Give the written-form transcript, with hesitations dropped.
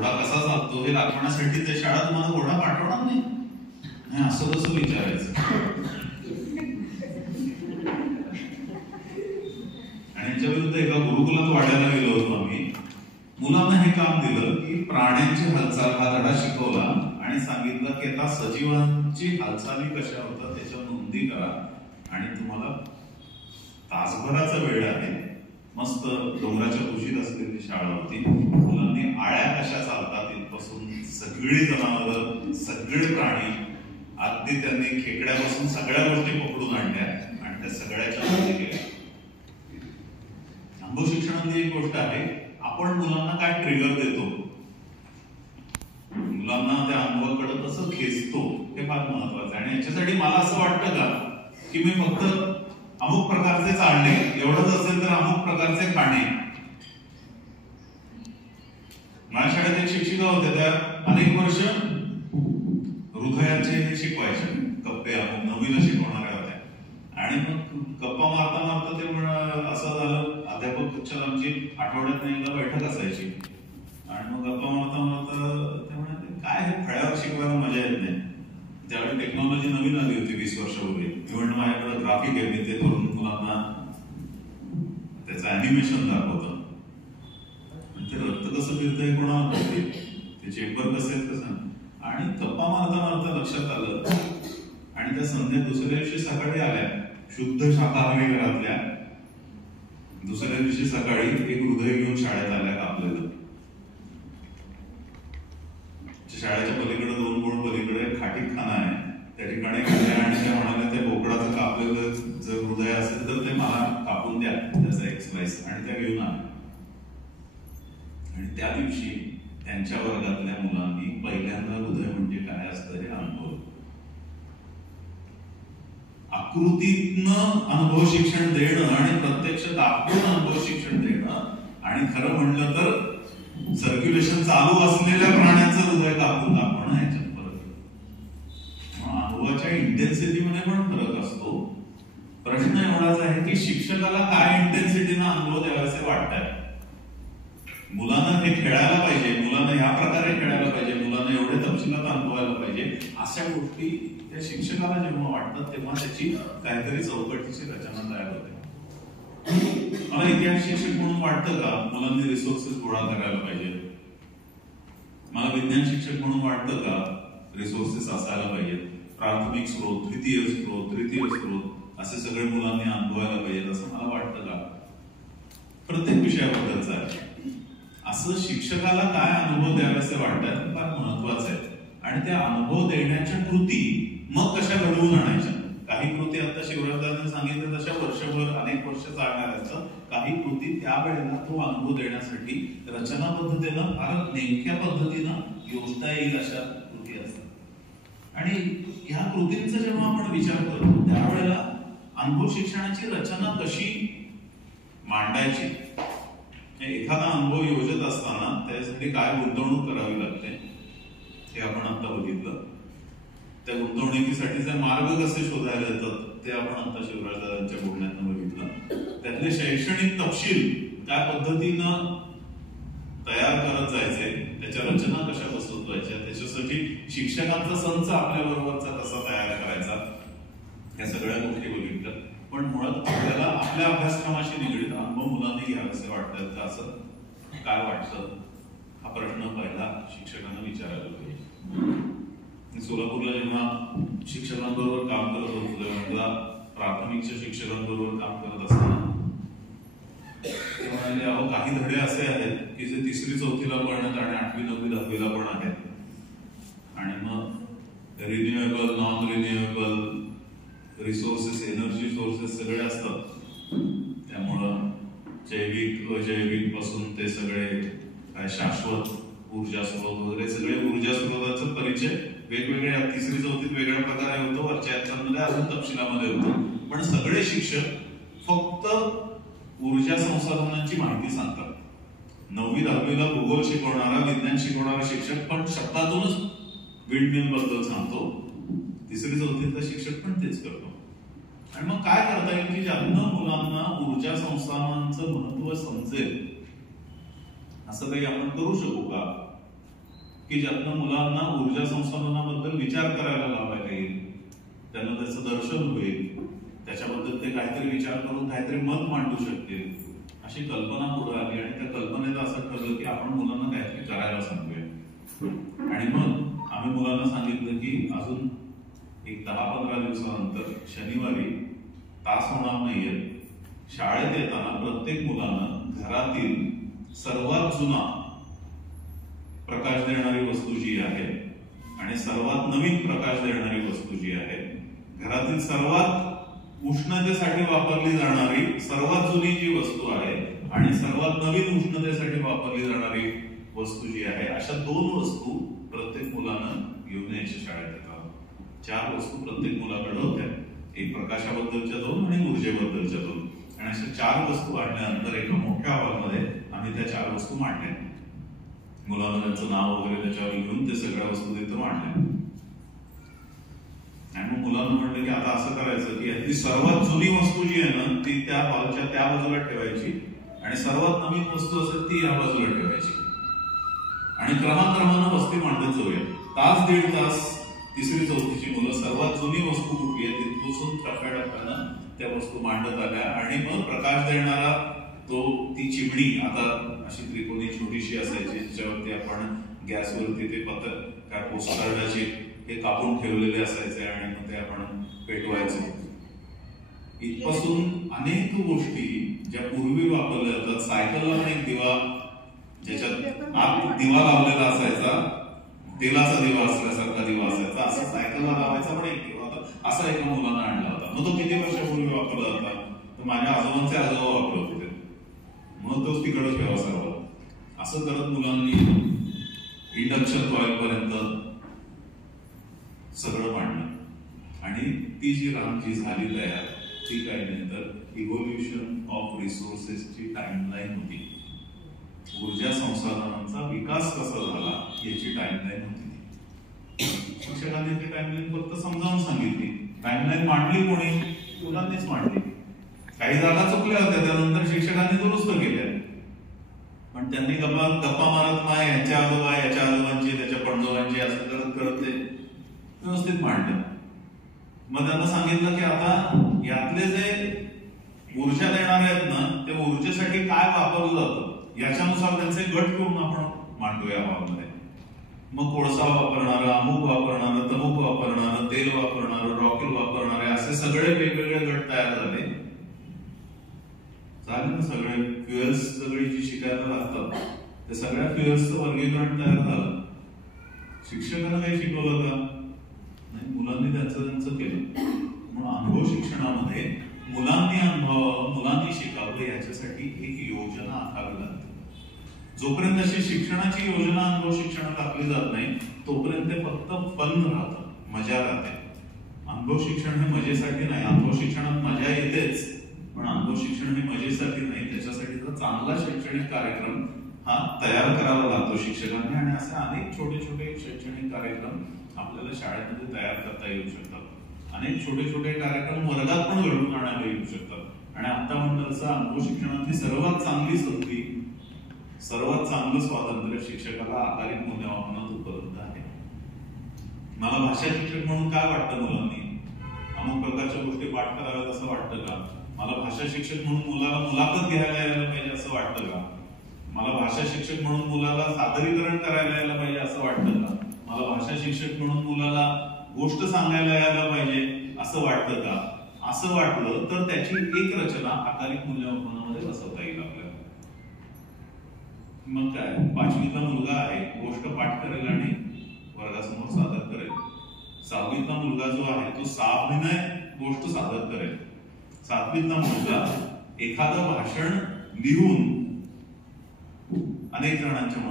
घोडा कसा चालतो हे दाखवण्यासाठी त्या शाळा तुम्हाला घोडा पाठवणार नाही, असं कसं विचारायचं. आणि याच्या विरुद्ध एका गुरुकुलात वाढायला गेलो होतो आम्ही. मुलांना हे काम दिलं की प्राण्यांची हालचाल हा धडा शिकवला आणि सांगितलं की आता सजीवांची हालचाली कशा होतात त्याच्या नोंदी करा आणि तुम्हाला तासभराचा वेळ आहे. मस्त डोंगराच्या कुशीत असलेली शाळा होती. मुलांनी आळ्या कशा चालतात इथपासून सगळी जनावरं, सगळे प्राणी, अगदी त्यांनी खेकड्यापासून सगळ्या गोष्टी पकडून आणल्या आणि त्या सगळ्याच्या नोंदी केल्या. अनुभव शिक्षणातली एक गोष्ट आहे, आपण मुलांना काय ट्रिगर देतो, मुलांना त्या अनुभवाकडे कसं खेचतो हे फार महत्वाचं आहे. आणि याच्यासाठी मला असं वाटतं का की मी फक्त अमुक प्रकारचे चालणे एवढंच असेल तर अमुक प्रकारचे खाणे. माझ्या शाळेत एक शिक्षिका होत्या, त्या अनेक वर्ष हृदयाचे शिकवायचे कप्पे, अमुक नवीन शिकवणाऱ्या होत्या. आणि मग गप्पा मारता मारता ते असं झालं, अध्यापक आमची आठवड्यात एकदा बैठक असायची आणि मग गप्पा मारता मारता ते म्हणाले काय हे फळ्यावर शिकवायला मजा येत नाही. त्यावेळी टेक्नॉलॉजी नवीन आली होती 20 वर्षापूर्वी. मी म्हणलं माझ्याकडे ग्राफिक आहे, मी ते करून मुलांना त्याचं अॅनिमेशन दाखवतं. ते रक्त कसं फिरतं हे कोणाला माहिती, ते चेंबर कसं आहे कसं. आणि गप्पा मारता मारता लक्षात आलं आणि त्या संध्या दुसऱ्या दिवशी सकाळी आल्या, शुद्ध शाकाहारी घरातल्या. दुसऱ्या दिवशी सकाळी एक हृदय घेऊन शाळेत आल्या कापलेलं. शाळेच्या पलीकडे 2 बोर्ड पलीकडे खाटीक खाना आहे, त्या ठिकाणी गेल्या आणि त्या म्हणाल्या त्या बोकडाचं कापलेलं जर हृदय असेल तर ते मला कापून द्या, त्याचा एक स्लाइस. आणि त्या घेऊन आल्या. आणि त्या दिवशी त्यांच्या वर्गातल्या मुलांनी पहिल्यांदा हृदय म्हणजे काय असतं हे अनुभवलं. आकृतीतनं अनुभव शिक्षण देणं आणि प्रत्यक्ष दाखवून अनुभव शिक्षण देणं, आणि खरं म्हणलं तर सर्क्युलेशन चालू असलेल्या प्राण्याचं हृदय कापून दाखवणं ह्याच्यात फरक आहे. अनुभवाच्या इंटेन्सिटीमध्ये पण फरक असतो. प्रश्न एवढाच आहे की शिक्षकाला काय इंटेन्सिटीनं अनुभव द्यावासे वाटतंय. मुलांना हे खेळायला पाहिजे, मुलांना ह्या प्रकारे खेळायला पाहिजे, मुलांना एवढे तपशिलात अनुभवायला पाहिजे, अशा गोष्टी त्या शिक्षकाला जेव्हा वाटतात तेव्हा त्याची काहीतरी चौकटीची रचना तयार होते. मला इतिहास शिक्षक म्हणून वाटतं का मुलांनी रिसोर्सेस गोळा करायला पाहिजे. मला विज्ञान शिक्षक म्हणून वाटतं का रिसोर्सेस असायला पाहिजे. प्राथमिक स्रोत, द्वितीय स्रोत, तृतीय स्रोत असे सगळे मुलांनी अनुभवायला पाहिजेत असं मला वाटतं का. प्रत्येक विषयाबद्दलचं आहे. असं शिक्षकाला काय अनुभव द्यावेसे वाटतात फार महत्वाचं आहे. आणि त्या अनुभव देण्याच्या कृती मग कशा घडवून आणायच्या. काही कृती आता शिवराजदादांनी सांगितलं तशा वर्षभर अनेक वर्ष चालणार असतं. काही कृती त्यावेळेला तो अनुभव देण्यासाठी रचना पद्धतीनं फार नेमक्या पद्धतीनं योजता येईल अशा कृती असतात. आणि ह्या कृतींचा जेव्हा आपण विचार करतो त्यावेळेला अनुभव शिक्षणाची रचना कशी मांडायची, एखादा अनुभव योजत असताना त्यासाठी काय गुंतवणूक करावी लागते हे आपण आता बघितलं. त्या गुंतवणुकीसाठीचे मार्ग कसे शोधायला येतात ते आपण आता शिवराजदादांच्या बोलण्यातून बघितलं. त्यातले शैक्षणिक तपशील त्या पद्धतीनं तयार करत जायचे, त्याच्या रचना कशा बसवायच्या, त्याच्यासाठी शिक्षकांचा संच आपल्या बरोबरचा कसा तयार करायचा, या सगळ्या गोष्टी बघितल्या. पण मुळात आपल्याला आपल्या अभ्यासक्रमाशी निगडीत अनुभव मुलांनी घ्यावेसे वाटतात का, असं काय वाटतं हा प्रश्न पहिला शिक्षकांना विचारायला पाहिजे. सोलापूरला जेव्हा शिक्षकांबरोबर काम करत होतो तेव्हा प्राथमिकच्या शिक्षकांबरोबर काम करत असताना ते म्हणाले अहो काही धडे असे आहेत की जे 3री 4थीला पण आहेत आणि 8वी 9वी 10वीला पण आहेत. आणि मग renewable, non renewable resources, energy sources सगळे असतात. त्यामुळं जैविक, अजैविक पासून ते सगळे काय शाश्वत ऊर्जा स्रोत वगैरे सगळे ऊर्जा स्रोताचा परिचय वेगवेगळ्या 3री 4थीत वेगळ्या प्रकारे होतो, वरच्या याच्यामध्ये अजून तपशिलामध्ये होतो. पण सगळे शिक्षक फक्त ऊर्जा संसाधनांची माहिती सांगतात. 9वी 10वीला भूगोल शिकवणारा, विज्ञान शिकवणारा शिक्षक पण शब्दातूनच विंडमिल बद्दल सांगतो. 3री 4थीतला शिक्षक पण तेच करतो. आणि मग काय करता येईल की ज्यातनं मुलांना ऊर्जा संसाधनांचं महत्व समजेल असं काही आपण करू शकू का. की ज्यातनं मुलांना ऊर्जा संसाधनाबद्दल विचार करायला लावला येईल, त्यांना त्याचं दर्शन होईल, त्याच्याबद्दल ते काहीतरी विचार करून काहीतरी मत मांडू शकतील, अशी कल्पना पुढे आली. आणि त्या कल्पनेत असं ठरलं की आपण मुलांना काहीतरी करायला सांगूया. आणि मग आम्ही मुलांना सांगितलं की अजून एक 10-15 दिवसानंतर शनिवारी तास होणार नाहीये, शाळेत येताना प्रत्येक मुलानं घरातील सर्वात जुना प्रकाश देणारी वस्तू जी आहे आणि सर्वात नवीन प्रकाश देणारी वस्तू जी आहे, घरातील सर्वात उष्णतेसाठी वापरली जाणारी सर्वात जुनी जी वस्तू आहे आणि सर्वात नवीन उष्णतेसाठी वापरली जाणारी वस्तू जी आहे, अशा 2 वस्तू प्रत्येक मुलानं घेऊन यायच्या शाळेत येतात. 4 वस्तू प्रत्येक मुलाकडे होत्या, एक प्रकाशाबद्दलच्या 2 आणि ऊर्जेबद्दलच्या 2. आणि अशा 4 वस्तू आणल्यानंतर एका मोठ्या हॉलमध्ये आम्ही त्या 4 वस्तू मांडल्या. मुलांना त्यांचं नाव वगैरे त्याच्यावर लिहून ते सगळ्या वस्तू तिथं मांडल्या. आणि मग मुलांना म्हटलं की आता असं करायचं की यातली सर्वात जुनी वस्तू जी आहे ना ती त्या हॉलच्या त्या बाजूला ठेवायची आणि सर्वात नवीन वस्तू असेल ती या बाजूला ठेवायची आणि क्रमाक्रमानं वस्तू मांडत जाऊया. तास 1.5 तास 3री-4थीची मुलं सर्वात जुनी वस्तू कुठली आहे तिथपासून टप्प्याटप्प्यानं त्या वस्तू मांडत आल्या. आणि मग प्रकाश देणारा ती चिमणी आता अशी त्रिकोणी छोटीशी असायची, ज्याच्यावरती आपण गॅसवरती ते काय पोस्टकार्डाचे हे कापून ठेवलेले असायचे आणि मग ते आपण पेटवायचो. इथपासून अनेक गोष्टी ज्या पूर्वी वापरल्या जातात. सायकलला पण एक दिवा, ज्याच्यात आत दिवा लावलेला असायचा, तेलाचा दिवा असल्यासारखा दिवा असायचा, असं सायकलला लावायचा पण एक दिवा होता. असा एका मुलांना आणला होता. मग तो किती वर्षापूर्वी वापरला होता, तर माझ्या आजोबांचे आजोबा वापरत होते, मग तोच तिकडे ठेवा सर्व. असं करत मुलांनी इंडक्शन कॉईल पर्यंत सगळं मांडलं. आणि ती जी रांग जी झाली तयार, ती काही नाही तर इव्होल्युशन ऑफ रिसोर्सेसची टाइमलाईन होती. ऊर्जा संसाधनांचा विकास कसा झाला याची टाइमलाईन होती. शिक्षकांनी ती टाइमलाईन फक्त समजावून सांगितली. टाइमलाईन मांडली कोणी? मुलांनीच मांडली. काही जागा चुकल्या होत्या, त्यानंतर शिक्षकांनी दुरुस्त केल्या, पण त्यांनी गप्पा मारत नाही ह्याच्या आजोबा याच्या आजोबांची त्याच्या पणजोबांची असं करत करत ते व्यवस्थित मांडलं. मग त्यांना सांगितलं की आता यातले जे ऊर्जा देणारे आहेत ना, त्या ऊर्जेसाठी काय वापरलं जातं याच्यानुसार त्यांचे गट करून आपण मांडूया हॉलमध्ये. मग कोळसा वापरणारं, अमुक वापरणारं, तमुक वापरणारं, तेल वापरणारं, रॉकेल वापरणारे असे सगळे वेगवेगळे गट तयार झाले. ना सगळे फ्युएल्स सगळी जी शिकायला लागतात त्या सगळ्या फ्युएल्सचं वर्गीकरण तयार झालं. शिक्षकांना काही शिकवलं का? नाही, मुलांनी त्यांचं केलं. म्हणून अनुभव शिक्षणामध्ये मुलांनी अनुभवावं, मुलांनी शिकावं याच्यासाठी एक योजना आखावी लागते. जोपर्यंत अशी शिक्षणाची योजना अनुभव शिक्षणात आखली जात नाही तोपर्यंत ते फक्त फन राहतं, मजा राहते. अनुभव शिक्षण हे मजेसाठी नाही. अनुभव शिक्षणात मजा येतेच, पण अनुभव शिक्षण हे मजेसाठी नाही. त्याच्यासाठी तर चांगला शैक्षणिक कार्यक्रम हा तयार करावा लागतो शिक्षकांनी. आणि असे अनेक छोटे छोटे शैक्षणिक कार्यक्रम आपल्याला शाळेमध्ये तयार करता येऊ शकतात. अनेक छोटे छोटे कार्यक्रम वर्गात पण घडवून आणायला येऊ शकतात. आणि आता म्हणलं तसं अनुभव शिक्षणातली सर्वात चांगली संधी, सर्वात चांगलं स्वातंत्र्य शिक्षकाला आकारिक मूल्यमापनात उपलब्ध आहे. मला भाषा शिक्षक म्हणून काय वाटतं, मुलांनी अमुक प्रकारच्या गोष्टी पाठ कराव्यात असं वाटतं का? मला भाषा शिक्षक म्हणून मुलाला मुलाखत घ्यायला यायला पाहिजे असं वाटतं का? मला भाषा शिक्षक म्हणून मुलाला सादरीकरण करायला यायला पाहिजे असं वाटतं का? मला भाषा शिक्षक म्हणून मुलाला गोष्ट सांगायला यायला पाहिजे असं वाटतं का? असं वाटलं तर त्याची एक रचना आकारिक मूल्यमापनामध्ये बसवता येईल आपल्याला. मग काय, 5वीतला मुलगा आहे, गोष्ट पाठ करेल आणि वर्गासमोर सादर करेल. 6वीतला मुलगा जो आहे तो साभिनय गोष्ट सादर करेल. 7वीतला मुलगा एखादं भाषण लिहून अनेक जणांच्या